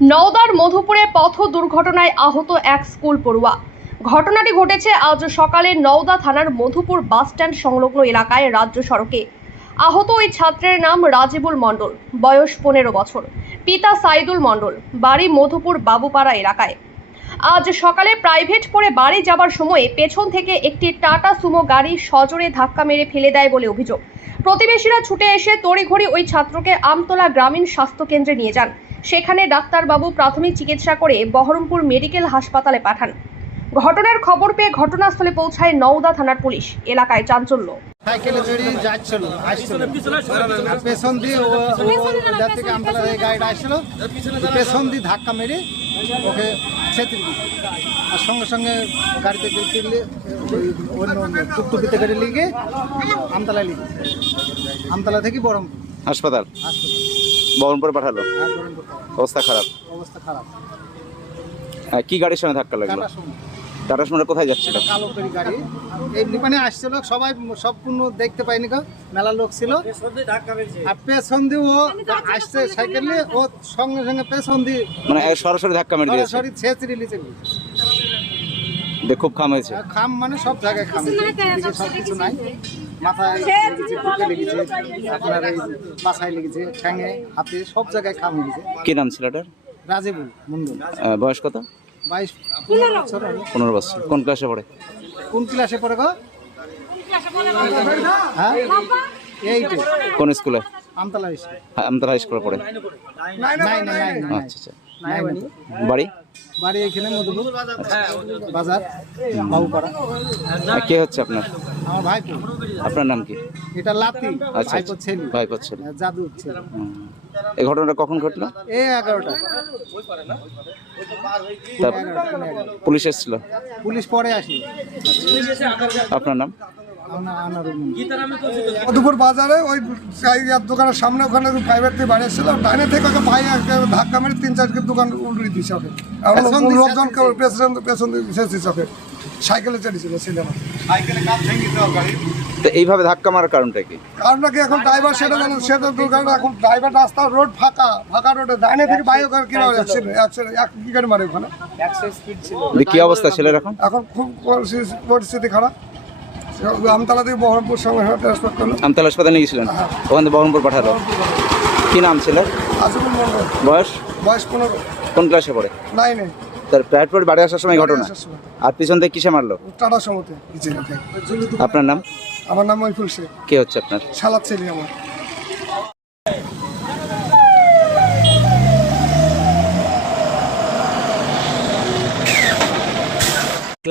নওদার মধুপুরে পথ দুর্ঘটনায় আহত এক স্কুল পড়ুয়া। ঘটনাটি ঘটেছে আজ সকালে নওদা থানার মধুপুর বাসস্ট্যান্ড সংলগ্ন এলাকায় রাজ্য সড়কে। আহত ওই ছাত্রের নাম রাজিবুল মণ্ডল, বয়স পনেরো বছর। পিতা সাইদুল মণ্ডল, বাড়ি মধুপুর বাবুপাড়া এলাকায়। আজ সকালে প্রাইভেট পড়ে বাড়ি যাবার সময়ে পেছন থেকে একটি টাটা সুমো গাড়ি সজোরে ধাক্কা মেরে ফেলে দেয় বলে অভিযোগ। প্রতিবেশীরা ছুটে এসে তড়িঘড়ি ওই ছাত্রকে আমতলা গ্রামীণ স্বাস্থ্য কেন্দ্রে নিয়ে যান। সেখানে ডাক্তারবাবু প্রাথমিক চিকিৎসা করে বহরমপুর মেডিকেল হাসপাতালে পাঠান। ঘটনার খবর পেয়ে ঘটনাস্থলে পৌঁছায় নওদা থানার পুলিশ। এলাকায় চাঞ্চল্য। সাইকেলে যাচ্ছিল, আসছিল। পেছন দিয়ে ও গাড়িটা আসছিল। পেছন দিয়ে ধাক্কা মেরে ওকে আর সঙ্গে সঙ্গে গাড়িতে গেলে অন্য টুকটুকিতে গাড়ি লিগে আমতলায় লিগে আমতলা থেকে বরং হাসপাতাল? বহরমপুরে বহরমপুর পাঠালো। অবস্থা খারাপ। অবস্থা খারাপ। আহ, কি গাড়ির সঙ্গে ধাক্কা লাগল? টাটা সুমো সুমোটা কোথায় যাচ্ছিল কালো করে গাড়ি। এমনি মানে আসছিল সবাই সম্পূর্ণ দেখতে পাইনি গো মেলা লোক ছিল। আর পেছন দিয়ে ও আসছে সাইকেল নিয়ে ও সঙ্গে সঙ্গে পেছন দিয়ে মানে সরাসরি ধাক্কা মেরে দিয়েছে? সরাসরি ছেঁচড়ি দিয়ে খুব খাম হয়েছে। খাম মানে সব জায়গায় খাম এদিকে সব কিছু নাই। মাথায় লেগেছে বুকে লেগেছে আপনার এই পাছায় লেগেছে ঠ্যাঙে হাতে সব জায়গায় খাম লেগেছে কি নাম ছেলেটার? রাজীবুল মন্ডল আহ, বয়স কত? বাইশ পনেরো বছর পনেরো বছর। কোন ক্লাসে পড়ে? কোন ক্লাসে পড়ে গো? হ্যাঁ? এইটে। কোন স্কুলে? আমতলা এসে আমতলা স্কুলে পড়ে। নাই নাই নাই নাই আচ্ছা আচ্ছা। তো। বাড়ি? বাড়ি এখানে মধুপুর। বাজার। বাবুপাড়া। কে হচ্ছে আপনার? আমার ভাইপো। আপনার নাম কি? এটা লাতি আচ্ছা ভাইপো ছেলে। ভাই পচ্ছিল জাদু ছেলে। এই ঘটনাটা কখন ঘটলো এগারোটা। পুলিশ এসেছিল পুলিশ পরে আসি আপনার নাম। মধুপুর বাজারে ওই দোকানের সামনে ওখানে প্রাইভেট থেকে বাড়ি এসেছিল। ডাইনে থেকে ওকে ভাই একটা ধাক্কা মেরে তিন চারটে দোকান উল্টে দিয়েছে ওকে। পেছন লোকজনকে পেছন পেছন দিয়ে ওকে। সাইকেলে চড়েছিল ছেলে আমার। তো এইভাবে ধাক্কা মারার কারণটা কি? কারণ নাকি এখন ড্রাইভার সেটা জানেন সেটা দোকান এখন ড্রাইভার রাস্তা রোড ফাঁকা ফাঁকা রোডে ডাইনে থেকে বাইক অ্যাক্সিডেন্ট অ্যাক্সিডেন্ট এক কি গাড়ি মারে ওখানে? কি অবস্থা ছেলের এখন? এখন খুব পরিস্থিতি- পরিস্থিতি খারাপ। আমতলা থেকে বহরমপুর সঙ্গে ট্রান্সপোর্ট করল। আমতলা হাসপাতালে নিয়ে গেছিলেন ওখান থেকে বহরমপুর পাঠালো? কি নাম ছিল? আসিফুল মন্ডল বয়স? বয়স পনেরো। কোন ক্লাসে পড়ে? নাইনে তার পড়ে বাড়ি আসার সময় ঘটনা? আর পিছন থেকে কিসে মারলো? টাটা সমতে আপনার নাম? আমার নাম মহিফুল শেখ। কে হচ্ছে আপনার? সালাদ ছেলে আমার।